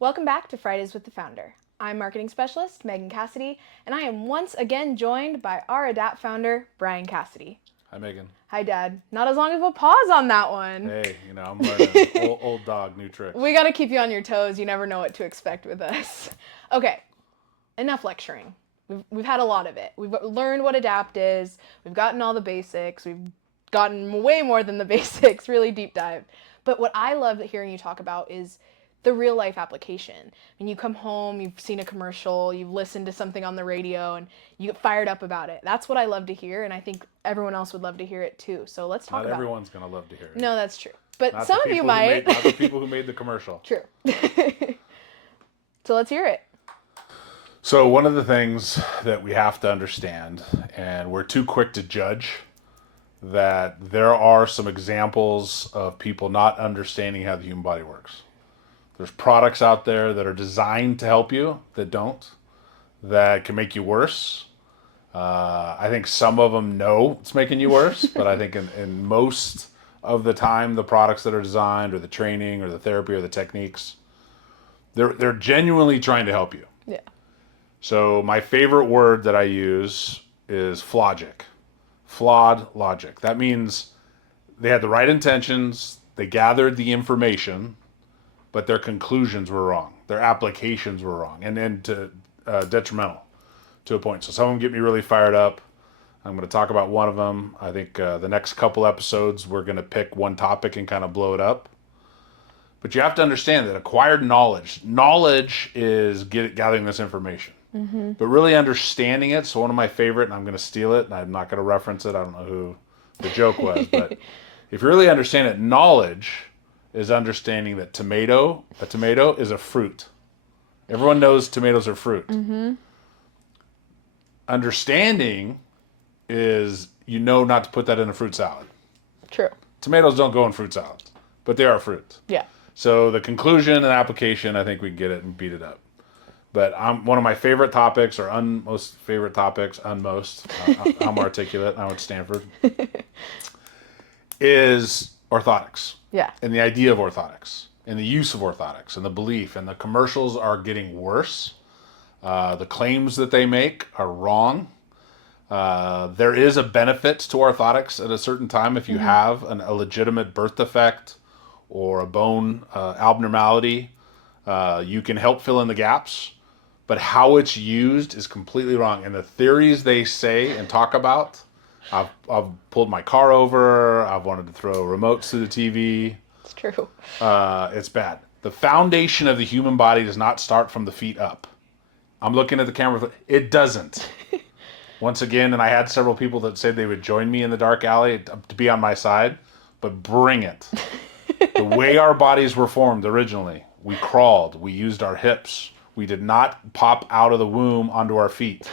Welcome back to Fridays with the Founder. I'm marketing specialist Megan Cassidy, and I am once again joined by our Adapt founder, Brian Cassidy. Hi, Megan. Hi, Dad. Not as long of a pause on that one. Hey, I'm learning. old dog, new tricks. We got to keep you on your toes. You never know what to expect with us. Okay, enough lecturing. We've had a lot of it. We've learned what Adapt is. We've gotten all the basics. We've gotten way more than the basics, really deep dive. But what I love hearing you talk about is the real life application. When you come home, you've seen a commercial, you've listened to something on the radio, and you get fired up about it. That's what I love to hear, and I think everyone else would love to hear it too. So let's talk about it. Not everyone's going to love to hear it. No, that's true. But Not some of you might. Not the people who made the commercial. True. So let's hear it. So one of the things that we have to understand, and we're too quick to judge, that there are some examples of people not understanding how the human body works. There's products out there that are designed to help you that don't, that can make you worse. I think some of them know it's making you worse, but I think in most of the time, the products that are designed or the training or the therapy or the techniques, they're genuinely trying to help you. Yeah. So my favorite word that I use is Flawgic. Flawed logic. That means they had the right intentions, they gathered the information, but their conclusions were wrong. Their applications were wrong and detrimental to a point. So some of them get me really fired up. I'm going to talk about one of them. I think the next couple episodes, we're going to pick one topic and kind of blow it up. But you have to understand that acquired knowledge is gathering this information. Mm-hmm. But really understanding it, so one of my favorite, and I'm going to steal it, and I'm not going to reference it. I don't know who the joke was. But if you really understand it, knowledge is understanding that a tomato is a fruit. Everyone knows tomatoes are fruit. Mm-hmm. Understanding is not to put that in a fruit salad. True. Tomatoes don't go in fruit salads, but they are fruit. Yeah. So the conclusion and application, I think we can get it and beat it up. But one of my favorite topics, or most favorite topics, I'm articulate, I went to Stanford, is orthotics. Yeah. And the idea of orthotics, and the use of orthotics, and the belief, and the commercials are getting worse. The claims that they make are wrong. There is a benefit to orthotics at a certain time if you have a legitimate birth defect or a bone abnormality. You can help fill in the gaps, but how it's used is completely wrong. And the theories they say and talk about, I've pulled my car over, I've wanted to throw remotes to the TV. It's true. It's bad. The foundation of the human body does not start from the feet up. I'm looking at the camera. It doesn't. Once again, and I had several people that said they would join me in the dark alley to be on my side, but bring it. The way our bodies were formed originally, we crawled, we used our hips. We did not pop out of the womb onto our feet.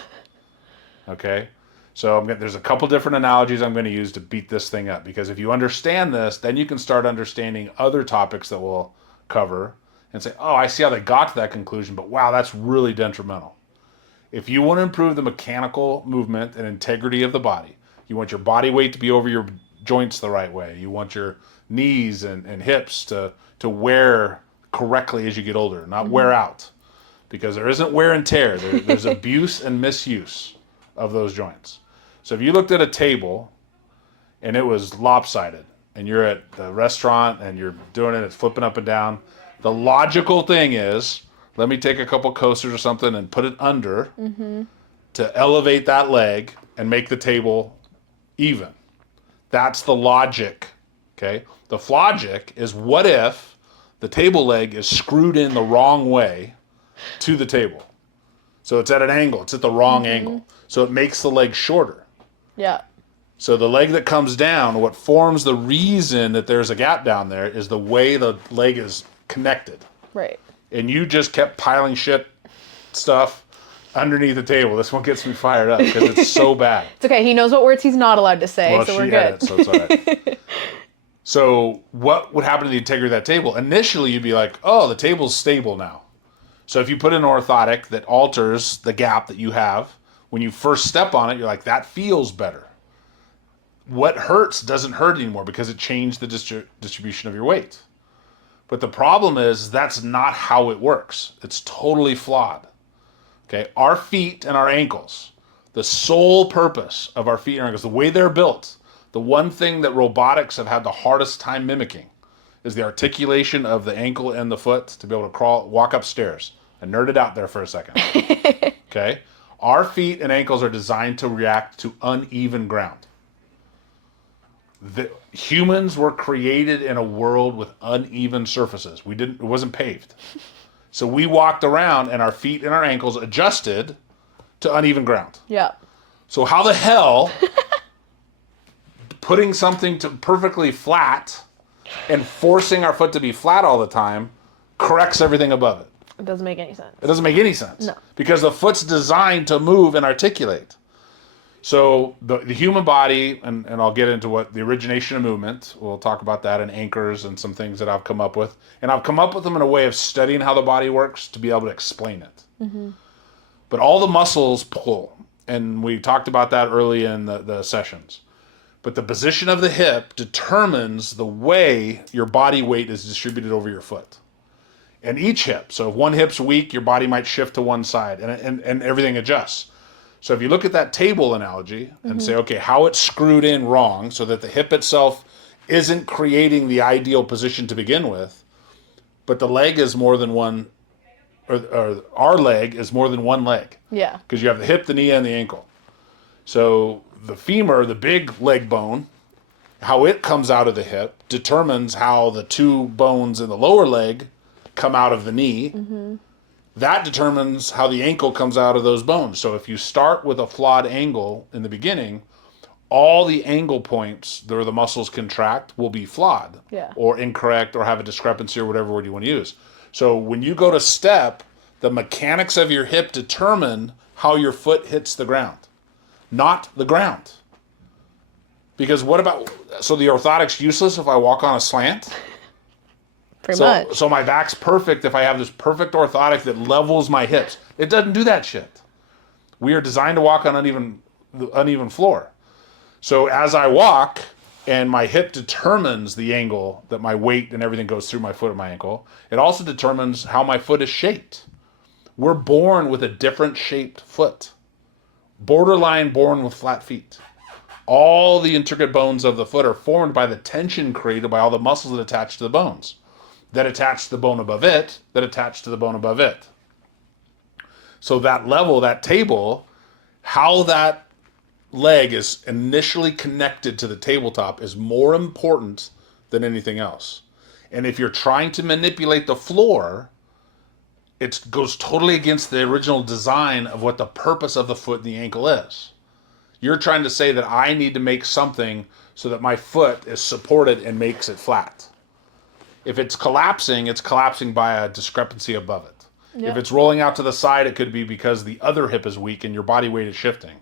Okay? So there's a couple different analogies I'm going to use to beat this thing up, because if you understand this, then you can start understanding other topics that we'll cover and say, oh, I see how they got to that conclusion, but wow, that's really detrimental. If you want to improve the mechanical movement and integrity of the body, you want your body weight to be over your joints the right way. You want your knees and hips to wear correctly as you get older, not wear out. Because there isn't wear and tear. There's abuse and misuse of those joints. So if you looked at a table and it was lopsided, and you're at the restaurant and you're doing it, it's flipping up and down, the logical thing is, let me take a couple coasters or something and put it under to elevate that leg and make the table even. That's the logic, okay? The flawgic is, what if the table leg is screwed in the wrong way to the table? So it's at an angle. It's at the wrong angle. So it makes the leg shorter. Yeah. So the leg that comes down, what forms the reason that there's a gap down there is the way the leg is connected. Right. And you just kept piling stuff underneath the table. This one gets me fired up because it's so bad. It's okay. He knows what words he's not allowed to say, so we're good. So it's all right. So what would happen to the integrity of that table? Initially, you'd be like, oh, the table's stable now. So if you put in an orthotic that alters the gap that you have, when you first step on it, you're like, that feels better. What hurts doesn't hurt anymore because it changed the distribution of your weight. But the problem is that's not how it works. It's totally flawed. Okay, our feet and our ankles, the sole purpose of our feet and ankles, the way they're built, the one thing that robotics have had the hardest time mimicking is the articulation of the ankle and the foot to be able to walk upstairs. I nerded out there for a second. Okay, our feet and ankles are designed to react to uneven ground. The humans were created in a world with uneven surfaces. It wasn't paved. So we walked around and our feet and our ankles adjusted to uneven ground. Yeah. So how the hell putting something to perfectly flat and forcing our foot to be flat all the time corrects everything above it? It doesn't make any sense. It doesn't make any sense. No. Because the foot's designed to move and articulate. So the human body, and I'll get into what the origination of movement, we'll talk about that and anchors and some things that I've come up with. And I've come up with them in a way of studying how the body works to be able to explain it. Mm-hmm. But all the muscles pull. And we talked about that early in the sessions. But the position of the hip determines the way your body weight is distributed over your foot. And each hip, so if one hip's weak, your body might shift to one side and everything adjusts. So if you look at that table analogy and say, okay, how it's screwed in wrong so that the hip itself isn't creating the ideal position to begin with, but the leg is more than one, or our leg is more than one leg. Yeah. Because you have the hip, the knee, and the ankle. So the femur, the big leg bone, how it comes out of the hip determines how the two bones in the lower leg come out of the knee. Mm-hmm. That determines how the ankle comes out of those bones. So if you start with a flawed angle in the beginning, all the angle points where the muscles contract will be flawed or incorrect or have a discrepancy or whatever word you want to use. So when you go to step, the mechanics of your hip determine how your foot hits the ground, not the ground. Because so the orthotic's useless if I walk on a slant? Pretty much. So my back's perfect if I have this perfect orthotic that levels my hips. It doesn't do that shit. We are designed to walk on uneven floor. So as I walk and my hip determines the angle that my weight and everything goes through my foot and my ankle, it also determines how my foot is shaped. We're born with a different shaped foot. Borderline born with flat feet. All the intricate bones of the foot are formed by the tension created by all the muscles that attach to the bones. That attach to the bone above it, that attach to the bone above it. So that level, that table, how that leg is initially connected to the tabletop is more important than anything else. And if you're trying to manipulate the floor, it goes totally against the original design of what the purpose of the foot and the ankle is. You're trying to say that I need to make something so that my foot is supported and makes it flat. If it's collapsing by a discrepancy above it. Yep. If it's rolling out to the side, it could be because the other hip is weak and your body weight is shifting.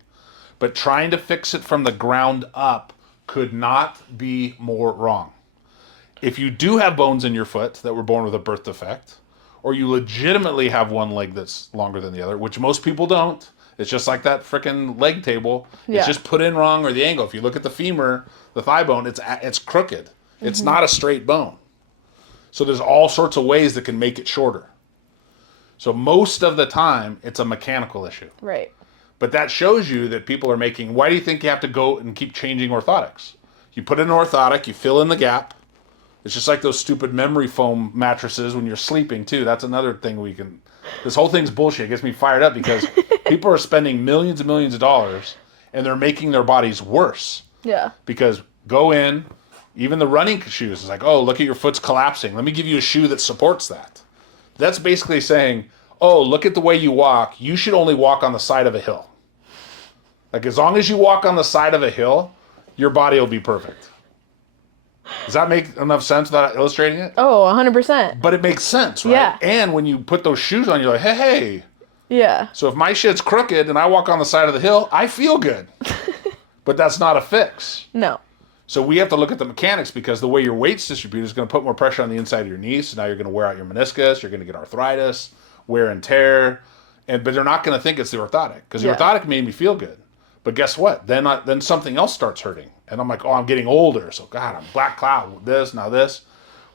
But trying to fix it from the ground up could not be more wrong. If you do have bones in your foot that were born with a birth defect, or you legitimately have one leg that's longer than the other, which most people don't, it's just like that freaking leg table. Yeah. It's just put in wrong, or the angle. If you look at the femur, the thigh bone, it's crooked. It's not a straight bone. So there's all sorts of ways that can make it shorter. So most of the time, it's a mechanical issue. Right. But that shows you that people are making, why do you think you have to go and keep changing orthotics? You put in an orthotic, you fill in the gap. It's just like those stupid memory foam mattresses when you're sleeping too. That's another thing this whole thing's bullshit. It gets me fired up because people are spending millions and millions of dollars and they're making their bodies worse. Yeah. Because go in, even the running shoes is like, oh, look at your foot's collapsing. Let me give you a shoe that supports that. That's basically saying, oh, look at the way you walk. You should only walk on the side of a hill. Like as long as you walk on the side of a hill, your body will be perfect. Does that make enough sense without illustrating it? Oh, 100%. But it makes sense, right? Yeah. And when you put those shoes on, you're like, hey. Yeah. So if my shit's crooked and I walk on the side of the hill, I feel good. But that's not a fix. No. So we have to look at the mechanics because the way your weight's distributed is going to put more pressure on the inside of your knees. So now you're going to wear out your meniscus. You're going to get arthritis, wear and tear. But they're not going to think it's the orthotic because the orthotic made me feel good. But guess what? Then something else starts hurting. And I'm like, oh, I'm getting older. So God, I'm black cloud, this, now this.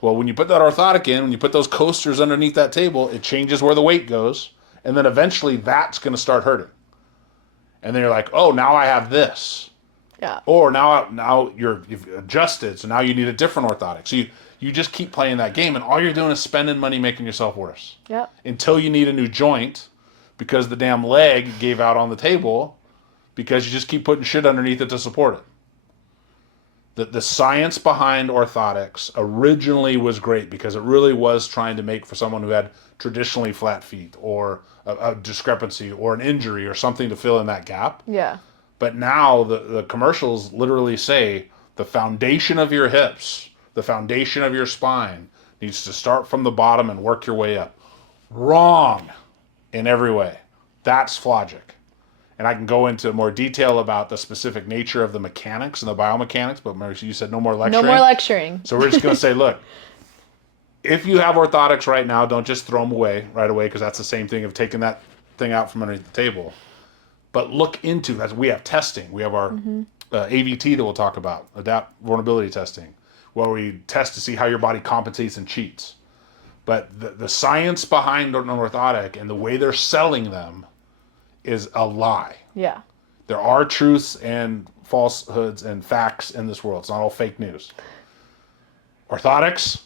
Well, when you put that orthotic in, when you put those coasters underneath that table, it changes where the weight goes, and then eventually that's going to start hurting. And then you're like, oh, now I have this. Yeah. Or now you've adjusted, so now you need a different orthotic. So you just keep playing that game, and all you're doing is spending money making yourself worse. Yeah. Until you need a new joint because the damn leg gave out on the table because you just keep putting shit underneath it to support it. The science behind orthotics originally was great because it really was trying to make for someone who had traditionally flat feet or a discrepancy or an injury or something to fill in that gap. Yeah. But now the commercials literally say the foundation of your hips, the foundation of your spine needs to start from the bottom and work your way up. Wrong in every way. That's Flawgic. And I can go into more detail about the specific nature of the mechanics and the biomechanics, but Marcy, you said no more lecturing. No more lecturing. So we're just going to say, look, if you have orthotics right now, don't just throw them away right away because that's the same thing of taking that thing out from underneath the table. But look into that. We have testing. We have our AVT that we'll talk about, adapt vulnerability testing, where we test to see how your body compensates and cheats. But the science behind an orthotic and the way they're selling them is a lie. Yeah. There are truths and falsehoods and facts in this world. It's not all fake news. Orthotics,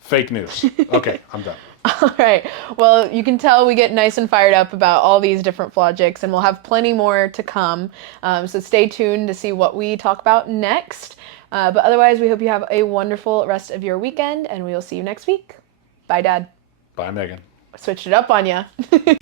fake news. Okay, I'm done. All right. Well, you can tell we get nice and fired up about all these different Flawgics, and we'll have plenty more to come. So stay tuned to see what we talk about next. But otherwise, we hope you have a wonderful rest of your weekend, and we will see you next week. Bye, Dad. Bye, Megan. Switched it up on you.